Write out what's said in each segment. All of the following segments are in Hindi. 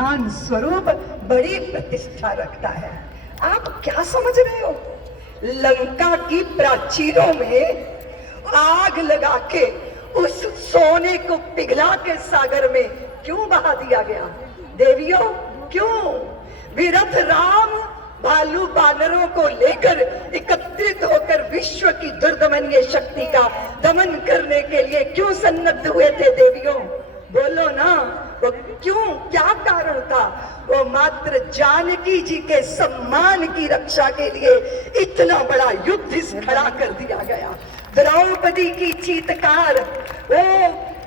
सम्मान स्वरूप बड़ी प्रतिष्ठा रखता है। आप क्या समझ रहे हो? लंका की प्राचीरों में आग लगा के उस सोने को पिघला के सागर में क्यों बहा दिया गया? देवियों, क्यों? विरथ राम भालू बानरों को लेकर एकत्रित होकर विश्व की दुर्दमनीय शक्ति का दमन करने के लिए क्यों सन्नद्ध हुए थे? देवियों, बोलो ना, वो क्यों? क्या कारण था? वो मात्र जानकी जी के सम्मान की रक्षा के लिए इतना बड़ा युद्ध खड़ा कर दिया गया। द्रौपदी की चीत्कार,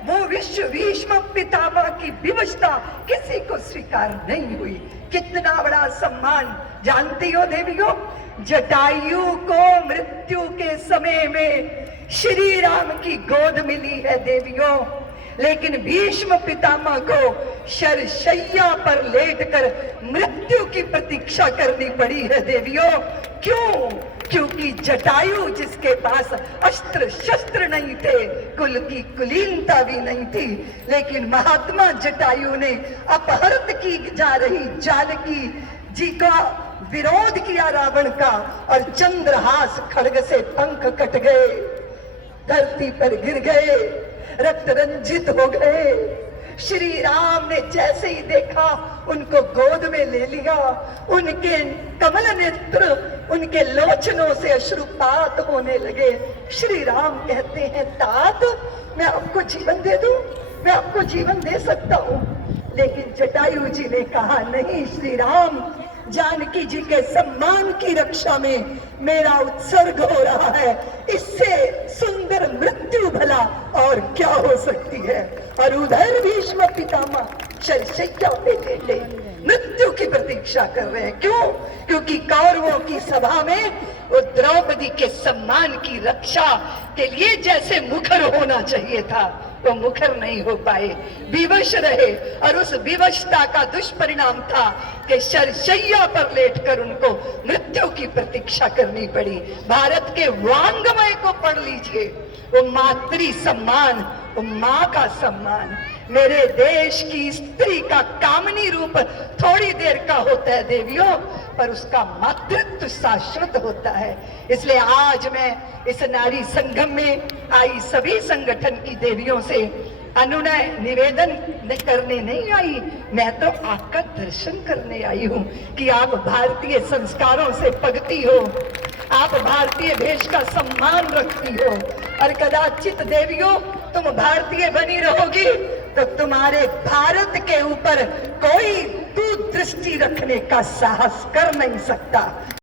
वो विश्व भीष्म पितामह की विवशता किसी को स्वीकार नहीं हुई। कितना बड़ा सम्मान! जानती हो देवियों, जटायु को मृत्यु के समय में श्री राम की गोद मिली है देवियों, लेकिन भीष्म पितामह को शरशैया पर लेटकर मृत्यु की प्रतीक्षा करनी पड़ी है देवियों। क्यों? क्योंकि जटायु जिसके पास अस्त्र शस्त्र नहीं थे, कुल की कुलीनता भी नहीं थी, लेकिन महात्मा जटायु ने अपहृत की जा रही जानकी जी का विरोध किया रावण का, और चंद्रहास खड्ग से पंख कट गए, धरती पर गिर गए, रक्त रंजित हो गए। श्री राम ने जैसे ही देखा, उनको गोद में ले लिया। उनके कमल नेत्र, उनके लोचनों से अश्रुपात होने लगे। श्री राम कहते हैं, तात, मैं आपको जीवन दे दूं, मैं आपको जीवन दे सकता हूं। लेकिन जटायु जी ने कहा, नहीं श्री राम, जानकी जी के सम्मान की रक्षा में मेरा उत्सर्ग हो रहा है, इससे सुंदर मृत्यु भला और क्या हो सकती है। और उधर भीष्म पितामह शरशैया पे लेटे मृत्यु की प्रतीक्षा कर रहे हैं। क्यों? क्योंकि कौरवों की सभा में वो द्रौपदी के सम्मान की रक्षा के लिए जैसे मुखर होना चाहिए था, वो मुखर नहीं हो पाए, विवश रहे। और उस विवशता का दुष्परिणाम था कि शरशैया पर लेटकर उनको मृत्यु की प्रतीक्षा करनी पड़ी। भारत के वांग्मय को पढ़ लीजिए, वो मातृ सम्मान, वो माँ का सम्मान। मेरे देश की स्त्री का कामनी रूप थोड़ी देर का होता है देवियों, पर उसका मातृत्व शाश्वत होता है। इसलिए आज मैं इस नारी संगम में आई सभी संगठन की देवियों से अनुनय निवेदन करने नहीं आई, मैं तो आपका दर्शन करने आई हूँ कि आप भारतीय संस्कारों से पगती हो, आप भारतीय देश का सम्मान रखती हो। और कदाचित देवियों, तुम भारतीय बनी रहोगी तो तुम्हारे भारत के ऊपर कोई दृष्टि रखने का साहस कर नहीं सकता।